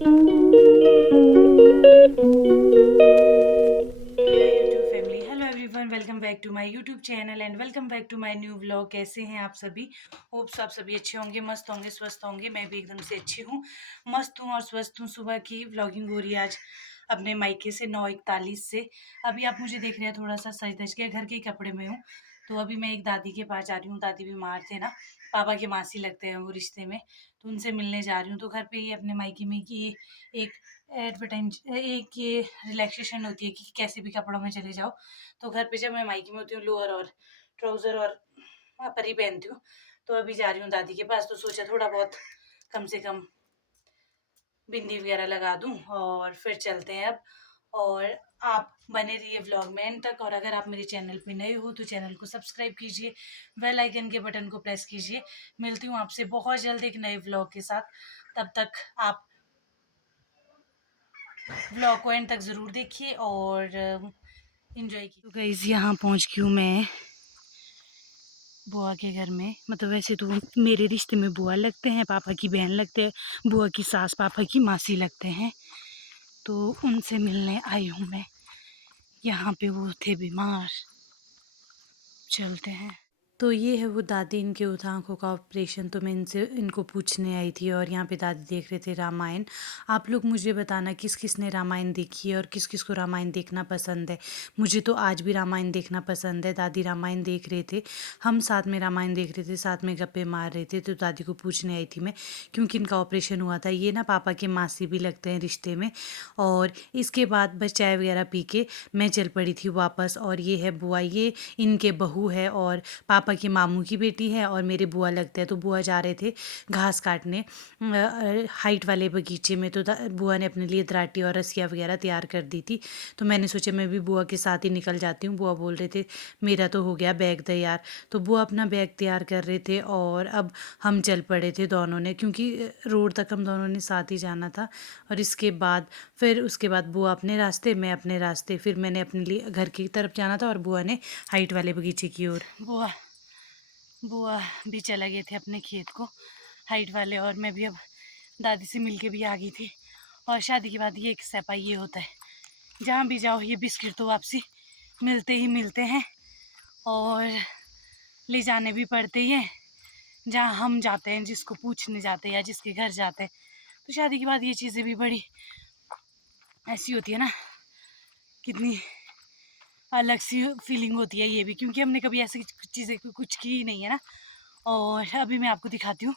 YouTube family, hello everyone, welcome back to my YouTube channel and welcome back to my new vlog. कैसे हैं आप सभी? Hopes आप सभी अच्छे होंगे, मस्त होंगे, स्वस्थ होंगे। मैं भी एकदम से अच्छी हूँ, मस्त हूँ और स्वस्थ हूँ। सुबह की व्लॉगिंग हो रही है आज अपने मायके से 9:41 से। अभी आप मुझे देख रहे हैं थोड़ा सा सज धज के घर के ही कपड़े में हूँ। तो अभी मैं एक दादी के पास जा रही हूँ। दादी बीमार थे ना, पापा के मासी लगते हैं वो रिश्ते में, तो उनसे मिलने जा रही हूँ। तो घर पे ही अपने मायके में कि एक एडवर्टाइज एक ये रिलैक्सेशन होती है कि कैसे भी कपड़ों में चले जाओ। तो घर पे जब मैं मायके में होती हूँ लोअर और ट्राउज़र और अपर ही पहनती हूँ। तो अभी जा रही हूँ दादी के पास, तो सोचा थोड़ा बहुत कम से कम बिंदी वगैरह लगा दूँ और फिर चलते हैं अब। और आप बने रहिए व्लॉग में एंड तक। और अगर आप मेरे चैनल पे नए हो तो चैनल को सब्सक्राइब कीजिए, बेल आइकन के बटन को प्रेस कीजिए। मिलती हूँ आपसे बहुत जल्द एक नए व्लॉग के साथ। तब तक आप व्लॉग को एंड तक ज़रूर देखिए और इन्जॉय कीजिए। तो गाइस यहाँ पहुँच गई हूँ मैं बुआ के घर में। मतलब वैसे तो वो मेरे रिश्ते में बुआ लगते हैं, पापा की बहन लगते हैं, बुआ की सास पापा की मासी लगते हैं। तो उनसे मिलने आई हूँ मैं। यहाँ पे वो थे बीमार। चलते हैं। तो ये है वो दादी, इनके उस आँखों का ऑपरेशन। तो मैं इनसे इनको पूछने आई थी और यहाँ पे दादी देख रहे थे रामायण। आप लोग मुझे बताना किस किस ने रामायण देखी है और किस किस को रामायण देखना पसंद है। मुझे तो आज भी रामायण देखना पसंद है। दादी रामायण देख रहे थे, हम साथ में रामायण देख रहे थे, साथ में गप्पे मार रहे थे। तो दादी को पूछने आई थी मैं, क्योंकि इनका ऑपरेशन हुआ था। ये ना पापा के मासी भी लगते हैं रिश्ते में। और इसके बाद बस चाय वगैरह पी के मैं चल पड़ी थी वापस। और ये है बुआ, ये इनके बहू है और पापा के मामू की बेटी है और मेरे बुआ लगते हैं। तो बुआ जा रहे थे घास काटने हाइट वाले बगीचे में। तो बुआ ने अपने लिए दराटी और रस्सियाँ वगैरह तैयार कर दी थी। तो मैंने सोचा मैं भी बुआ के साथ ही निकल जाती हूँ। बुआ बोल रहे थे मेरा तो हो गया बैग तैयार। तो बुआ अपना बैग तैयार कर रहे थे और अब हम चल पड़े थे दोनों ने, क्योंकि रोड तक हम दोनों ने साथ ही जाना था। और इसके बाद फिर उसके बाद बुआ अपने रास्ते, मैं अपने रास्ते। फिर मैंने अपने लिए घर की तरफ जाना था और बुआ ने हाइट वाले बगीचे की ओर। बुआ बुआ भी चला गए थे अपने खेत को, हाइट वाले। और मैं भी अब दादी से मिलके भी आ गई थी। और शादी के बाद ये एक सैपा ये होता है, जहाँ भी जाओ ये बिस्किट तो वापसी मिलते ही मिलते हैं और ले जाने भी पड़ते ही हैं। जहाँ हम जाते हैं, जिसको पूछने जाते हैं या जिसके घर जाते हैं, तो शादी के बाद ये चीज़ें भी बड़ी ऐसी होती है ना, कितनी अलग सी फीलिंग होती है ये भी, क्योंकि हमने कभी ऐसी चीज़ें कुछ की ही नहीं है ना। और अभी मैं आपको दिखाती हूँ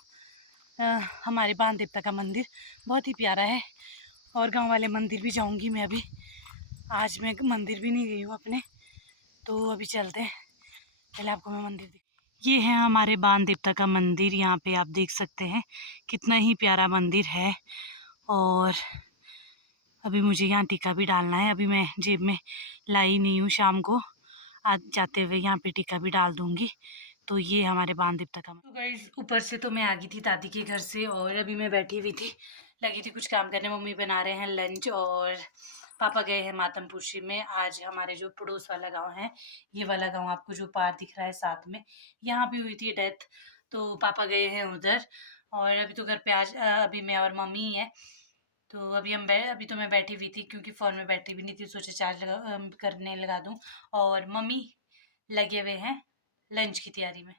हमारे बाण देवता का मंदिर, बहुत ही प्यारा है। और गांव वाले मंदिर भी जाऊंगी मैं अभी। आज मैं मंदिर भी नहीं गई हूँ अपने, तो अभी चलते हैं। पहले आपको मैं मंदिर ये है हमारे बाण देवता का मंदिर। यहाँ पे आप देख सकते हैं कितना ही प्यारा मंदिर है। और अभी मुझे यहाँ टीका भी डालना है। अभी मैं जेब में लाई नहीं हूँ, शाम को आज जाते हुए यहाँ पे टीका भी डाल दूँगी। तो ये हमारे बाण देवता का। तो गाइस ऊपर से तो मैं आ गई थी दादी के घर से और अभी मैं बैठी हुई थी, लगी थी कुछ काम करने। मम्मी बना रहे हैं लंच और पापा गए हैं मातमपुशी में। आज हमारे जो पड़ोस वाला गांव है, ये वाला गांव आपको जो पार दिख रहा है साथ में, यहाँ भी हुई थी डेथ। तो पापा गए हैं उधर और अभी तो घर पे आज अभी मैं और मम्मी ही है। तो अभी तो मैं बैठी हुई थी, क्योंकि फ़ोन में बैटरी भी नहीं थी, सोचा चार्ज करने लगा दूँ। और मम्मी लगे हुए हैं लंच की तैयारी में।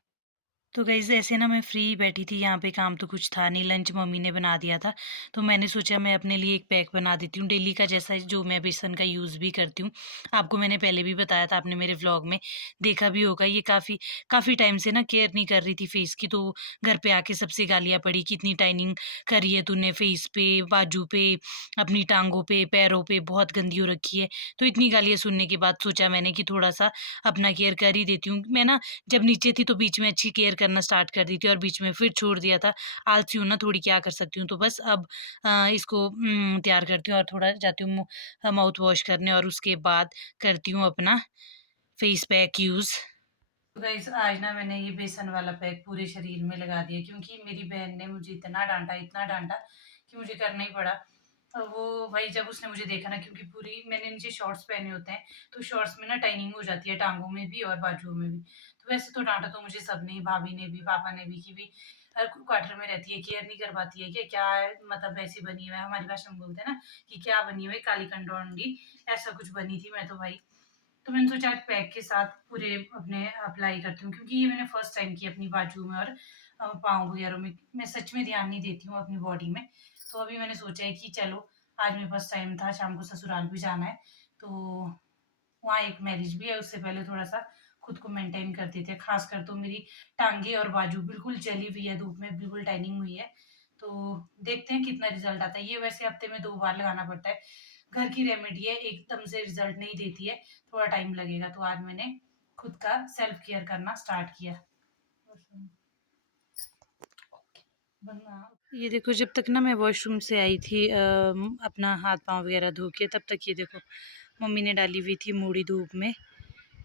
तो गाइज़ ऐसे ना मैं फ्री बैठी थी यहाँ पे, काम तो कुछ था नहीं, लंच मम्मी ने बना दिया था। तो मैंने सोचा मैं अपने लिए एक पैक बना देती हूँ डेली का, जैसा जो मैं बेसन का यूज़ भी करती हूँ। आपको मैंने पहले भी बताया था, आपने मेरे व्लॉग में देखा भी होगा। ये काफ़ी काफ़ी टाइम से ना केयर नहीं कर रही थी फेस की। तो घर पे आके सबसे गालियाँ पड़ी कि इतनी टाइनिंग करी है तूने फेस पे, बाजू पे, अपनी टांगों पे, पैरों पे, बहुत गंदी हो रखी है। तो इतनी गालियाँ सुनने के बाद सोचा मैंने कि थोड़ा सा अपना केयर कर ही देती हूँ। मैं ना जब नीचे थी तो बीच में अच्छी केयर करना स्टार्ट कर दी थी और बीच में फिर छोड़ दिया था। आलसी हूँ ना थोड़ी, क्या कर सकती हूँ। तो बस अब इसको तैयार करती हूँ और थोड़ा जाती हूँ माउथ वॉश करने और उसके बाद करती हूँ अपना फेस पैक यूज़। तो गाइस आज ना मैंने ये बेसन वाला पैक पूरे शरीर में लगा दिया, क्योंकि मेरी बहन ने मुझे इतना डांटा कि मुझे करना ही पड़ा। वो भाई जब उसने मुझे देखा ना, क्योंकि पूरी मैंने नीचे शॉर्ट्स पहने होते हैं, तो शॉर्ट्स में ना टाइनिंग हो जाती है टांगों में भी और बाजुओं में भी। तो वैसे तो डांटा तो मुझे सबने, भाभी ने भी, पापा ने भी, कि भी हर क्वार्टर में रहती है, केयर नहीं कर पाती है कि क्या मतलब वैसी बनी हुई है, हमारी भाषा में बोलते हैं ना कि क्या बनी हुई है, काली कंडौंडी ऐसा कुछ बनी थी मैं तो भाई। तो मैंने सोचा आज पैक के साथ पूरे अपने अप्लाई करती हूँ, क्योंकि ये मैंने फर्स्ट टाइम की अपनी बाजू में और पाँव वगैरह में। मैं सच में ध्यान नहीं देती हूँ अपनी बॉडी में। तो अभी मैंने सोचा है कि चलो आज मेरे पास टाइम था, शाम को ससुराल भी जाना है, तो वहाँ एक मैरिज भी है, उससे पहले थोड़ा-सा खुद को मेंटेन कर देते हैं। ख़ासकर तो मेरी टाँगे और बाजू बिल्कुल जली हुई है धूप में, बिल्कुल टैनिंग हुई है। तो देखते हैं कितना रिज़ल्ट आता है। ये वैसे हफ़्ते में 2 बार लगाना पड़ता है। घर की रेमेडी है, एकदम से रिज़ल्ट नहीं देती है, थोड़ा टाइम लगेगा। तो आज मैंने खुद का सेल्फ केयर करना स्टार्ट किया। ये देखो, जब तक ना मैं वॉशरूम से आई थी अपना हाथ पाँव वगैरह धो के, तब तक ये देखो मम्मी ने डाली हुई थी मूढ़ी धूप में,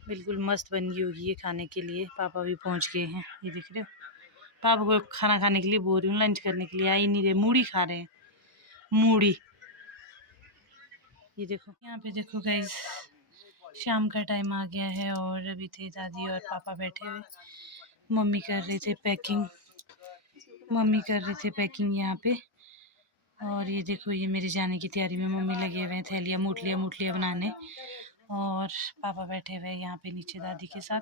बिल्कुल मस्त बन गई होगी ये खाने के लिए। पापा भी पहुंच गए हैं, ये देख रहे हो। पापा को खाना खाने के लिए बोल रही हूँ, लंच करने के लिए आ ही नहीं रहे, मूढ़ी खा रहे हैं, मूढ़ी। ये देखो यहाँ पे देखो गाइस, शाम का टाइम आ गया है और अभी थे दादी और पापा बैठे हुए, मम्मी कर रहे थे पैकिंग, मम्मी कर रहे थे पैकिंग यहाँ पे। और ये देखो ये मेरे जाने की तैयारी में मम्मी लगे हुए हैं, थैलियाँ मूठलियाँ बनाने। और पापा बैठे हुए हैं यहाँ पे नीचे दादी के साथ।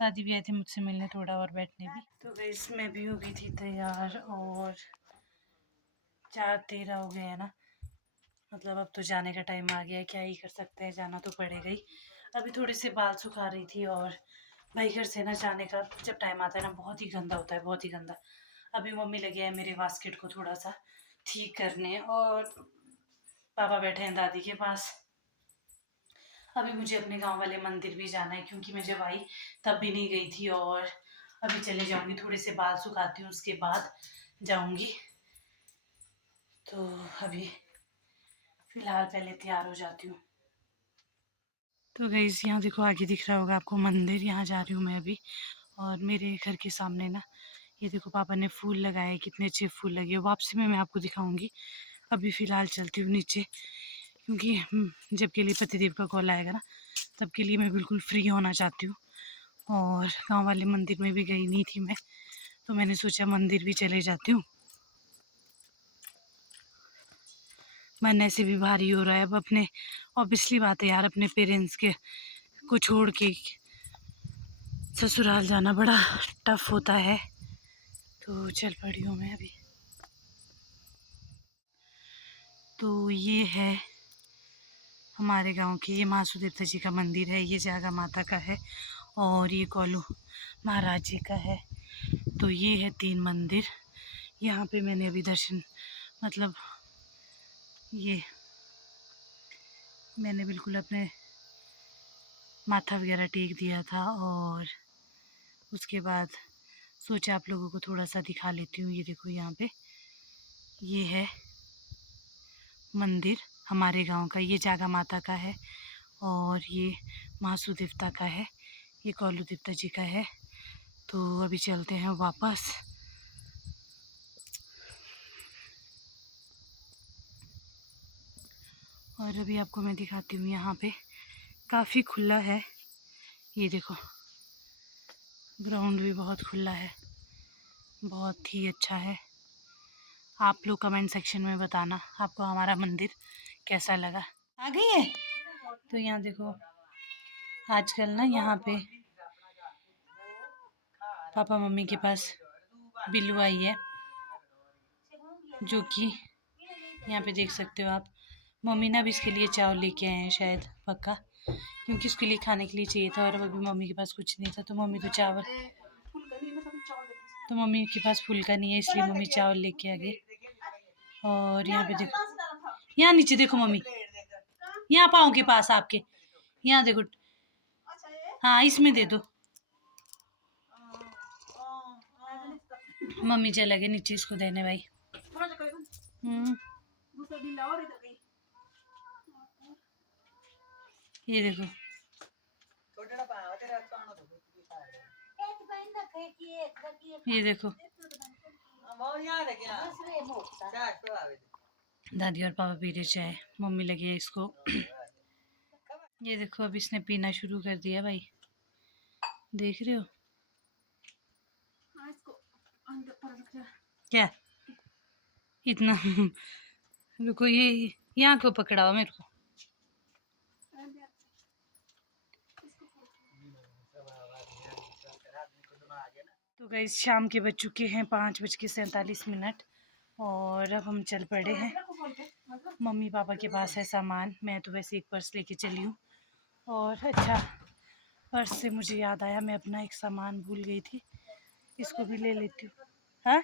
दादी भी आई थी मुझसे मिलने थोड़ा और बैठने भी। तो गाइस मैं भी हो गई थी तैयार और 4:13 हो गए हैं ना, मतलब अब तो जाने का टाइम आ गया है, क्या ही कर सकते हैं, जाना तो पड़ेगा ही। अभी थोड़े से बाल सुखा रही थी और भाई घर से ना जाने का जब टाइम आता है ना बहुत ही गंदा होता है, बहुत ही गंदा। अभी मम्मी लगे हैं मेरे बास्केट को थोड़ा सा ठीक करने और पापा बैठे हैं दादी के पास। अभी मुझे अपने गांव वाले मंदिर भी जाना है, क्योंकि मैं जब आई तब भी नहीं गई थी और अभी चले जाऊंगी, थोड़े से बाल सुखाती हूँ उसके बाद जाऊंगी। तो अभी फिलहाल पहले तैयार हो जाती हूँ। तो गाइस यहाँ देखो आगे दिख रहा होगा आपको मंदिर, यहाँ जा रही हूँ मैं अभी। और मेरे घर के सामने ना ये देखो पापा ने फूल लगाए, कितने अच्छे फूल लगे, वापसी में मैं आपको दिखाऊंगी। अभी फ़िलहाल चलती हूँ नीचे, क्योंकि जब के लिए पतिदेव का कॉल आएगा ना तब के लिए मैं बिल्कुल फ्री होना चाहती हूँ। और गांव वाले मंदिर में भी गई नहीं थी मैं, तो मैंने सोचा मंदिर भी चले जाती हूँ। मन ऐसे भी भारी हो रहा है अब अपने, ऑब्वियसली बात है यार, अपने पेरेंट्स के को छोड़ के ससुराल जाना बड़ा टफ होता है। तो चल पड़ी हूँ मैं अभी। तो ये है हमारे गांव की, ये महासुदेवता जी का मंदिर है, ये जागा माता का है और ये कोलू महाराज जी का है। तो ये है 3 मंदिर। यहाँ पे मैंने अभी दर्शन, मतलब ये मैंने बिल्कुल अपने माथा वगैरह टेक दिया था और उसके बाद सोचा आप लोगों को थोड़ा सा दिखा लेती हूँ। ये देखो यहाँ पे ये है मंदिर हमारे गांव का, ये जागा माता का है और ये महासू देवता का है, ये कौलू देवता जी का है। तो अभी चलते हैं वापस। और अभी आपको मैं दिखाती हूँ, यहाँ पे काफ़ी खुला है, ये देखो ग्राउंड भी बहुत खुला है, बहुत ही अच्छा है। आप लोग कमेंट सेक्शन में बताना आपको हमारा मंदिर कैसा लगा। आ गई है। तो यहाँ देखो आजकल ना यहाँ पे पापा मम्मी के पास बिल्लू आई है, जो कि यहाँ पे देख सकते हो आप। मम्मी ना भी इसके लिए चावल लेके आए हैं शायद, पक्का, क्योंकि उसके लिए खाने के लिए चाहिए था और अभी मम्मी के पास कुछ नहीं था, तो मम्मी तो चावल, तो मम्मी के पास फुल्का नहीं है इसलिए मम्मी चावल लेके आ गए। और यहाँ पे देखो, यहाँ नीचे देखो मम्मी, यहाँ पाँव के पास आपके, यहाँ देखो, हाँ इसमें दे दो। मम्मी चला गए नीचे इसको देने भाई। ये देखो, ये देखो दादी और पापा पी रहे चाय, मम्मी लगी है इसको। ये देखो अब इसने पीना शुरू कर दिया भाई, देख रहे हो। क्या इतना रुको, ये यहाँ को पकड़ा हुआ मेरे को। तो गाइस शाम के बज चुके हैं 5:47 और अब हम चल पड़े हैं। मम्मी पापा के पास है सामान, मैं तो वैसे एक पर्स लेके चली हूँ। और अच्छा, पर्स से मुझे याद आया, मैं अपना एक सामान भूल गई थी, इसको भी ले लेती हूँ। हाँ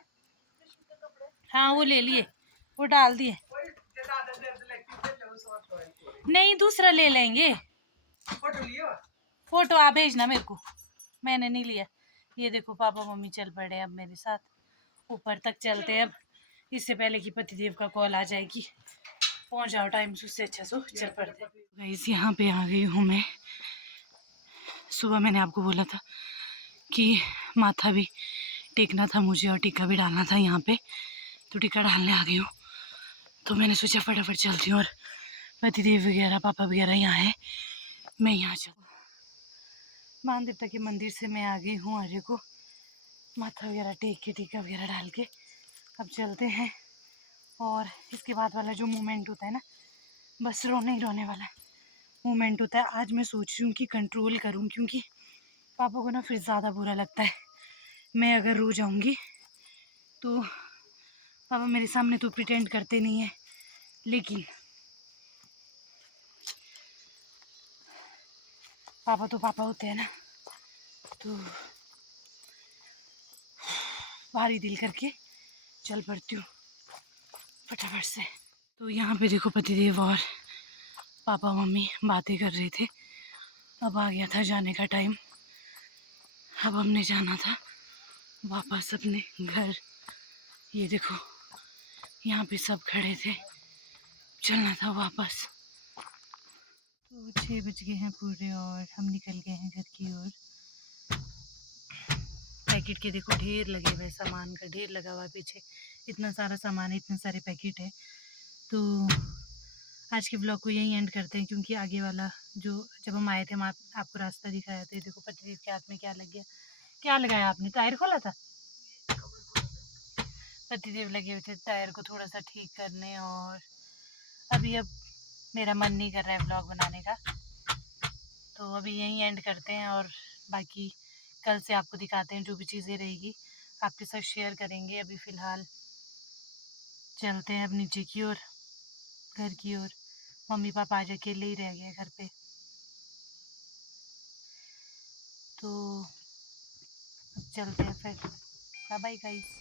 हाँ, वो ले लिए, वो डाल दिए। नहीं, दूसरा ले लेंगे। फोटो आप भेजना मेरे को, मैंने नहीं लिया। ये देखो पापा मम्मी चल पड़े अब मेरे साथ, ऊपर तक चलते हैं अब, इससे पहले कि पतिदेव का कॉल आ जाए कि पहुंच जाओ टाइम से, उससे अच्छा सो चल पड़ते। गाइस यहाँ पे आ गई हूँ मैं। सुबह मैंने आपको बोला था कि माथा भी टेकना था मुझे और टीका भी डालना था यहाँ पे, तो टीका डालने आ गई हूँ। तो मैंने सोचा फटाफट चलती हूँ, और पतिदेव वगैरह पापा वगैरह यहाँ है, मैं यहाँ चलूँ। मान देवता के मंदिर से मैं आ गई हूँ, आर्य को माथा वगैरह टेक के टीका वगैरह डाल के अब चलते हैं। और इसके बाद वाला जो मोमेंट होता है ना, बस रोने ही रोने वाला मोमेंट होता है। आज मैं सोच रही हूँ कि कंट्रोल करूँ, क्योंकि पापा को ना फिर ज़्यादा बुरा लगता है मैं अगर रो जाऊँगी तो। पापा मेरे सामने तो प्रिटेंड करते नहीं है, लेकिन पापा तो पापा होते हैं ना, तो भारी दिल करके चल पड़ती हूँ फटाफट से। तो यहाँ पे देखो पतिदेव और पापा मम्मी बातें कर रहे थे। अब आ गया था जाने का टाइम, अब हमने जाना था वापस अपने घर। ये देखो यहाँ पे सब खड़े थे, चलना था वापस। तो 6 बज गए हैं पूरे और हम निकल गए हैं घर की ओर। पैकेट के देखो ढेर लगे हुए, सामान का ढेर लगा हुआ है पीछे, इतना सारा सामान है, इतने सारे पैकेट है। तो आज के ब्लॉग को यहीं एंड करते हैं, क्योंकि आगे वाला जो जब हम आए थे हम आपको रास्ता दिखाया था। ये देखो पतिदेव के हाथ में क्या लग गया, क्या लगाया आपने, टायर खोला था। पतिदेव लगे हुए थे टायर को थोड़ा सा ठीक करने, और अभी अब मेरा मन नहीं कर रहा है ब्लॉग बनाने का, तो अभी यहीं एंड करते हैं। और बाकी कल से आपको दिखाते हैं, जो भी चीज़ें रहेगी आपके साथ शेयर करेंगे। अभी फ़िलहाल चलते हैं अब नीचे की ओर, घर की ओर। मम्मी पापा आज अकेले ही रह गए घर पे, तो अब चलते हैं फिर। Bye bye guys.